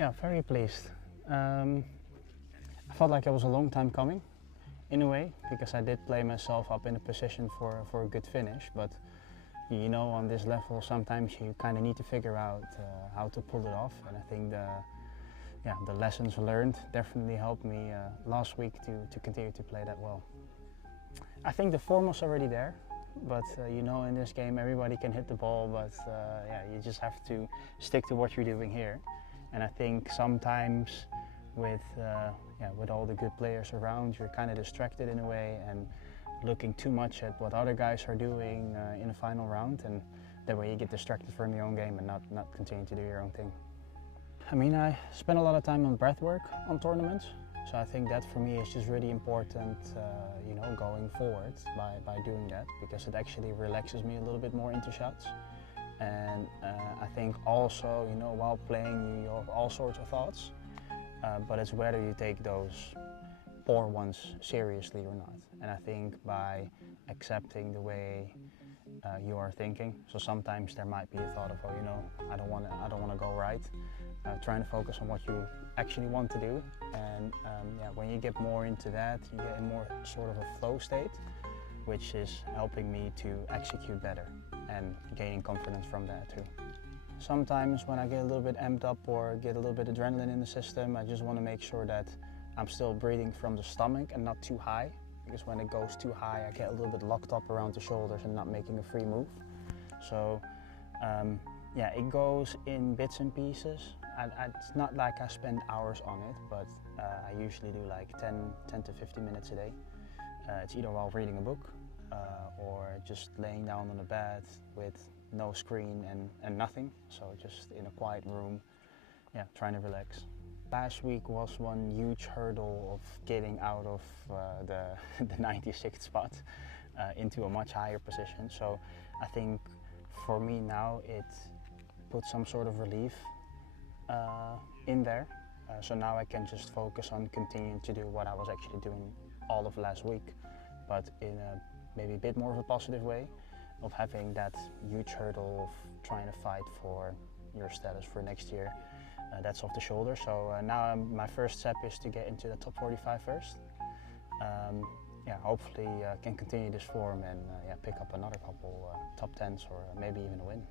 Yeah, very pleased. I felt like it was a long time coming, in a way, because I did play myself up in a position for a good finish. But you know, on this level, sometimes you kind of need to figure out how to pull it off. And I think the lessons learned definitely helped me last week to continue to play that well. I think the form was already there. But you know, in this game everybody can hit the ball, but yeah, you just have to stick to what you're doing here. And I think sometimes with all the good players around, you're kind of distracted in a way and looking too much at what other guys are doing in the final round, and that way you get distracted from your own game and not continue to do your own thing. I mean, I spend a lot of time on breath work on tournaments. So I think that for me is just really important, you know, going forward by doing that, because it actually relaxes me a little bit more into shots. And I think also, you know, while playing you have all sorts of thoughts, but it's whether you take those poor ones seriously or not. And I think by accepting the way you are thinking, so sometimes there might be a thought of, oh, you know, I don't want to go right. Trying to focus on what you actually want to do, and yeah, when you get more into that, you get in more sort of a flow state, which is helping me to execute better and gaining confidence from that too. Sometimes when I get a little bit amped up or get a little bit adrenaline in the system, I just want to make sure that I'm still breathing from the stomach and not too high, because when it goes too high I get a little bit locked up around the shoulders and not making a free move. So yeah, it goes in bits and pieces. It's not like I spend hours on it, but I usually do like 10 to 15 minutes a day. It's either while reading a book or just laying down on the bed with no screen and nothing. So just in a quiet room, yeah, trying to relax. Last week was one huge hurdle of getting out of the 96th spot into a much higher position. So I think for me now it put some sort of relief in there. So now I can just focus on continuing to do what I was actually doing all of last week, but in a maybe a bit more of a positive way, of having that huge hurdle of trying to fight for your status for next year. That's off the shoulder. So now my first step is to get into the top 45 first. Yeah, hopefully can continue this form and yeah, pick up another couple top 10s or maybe even a win.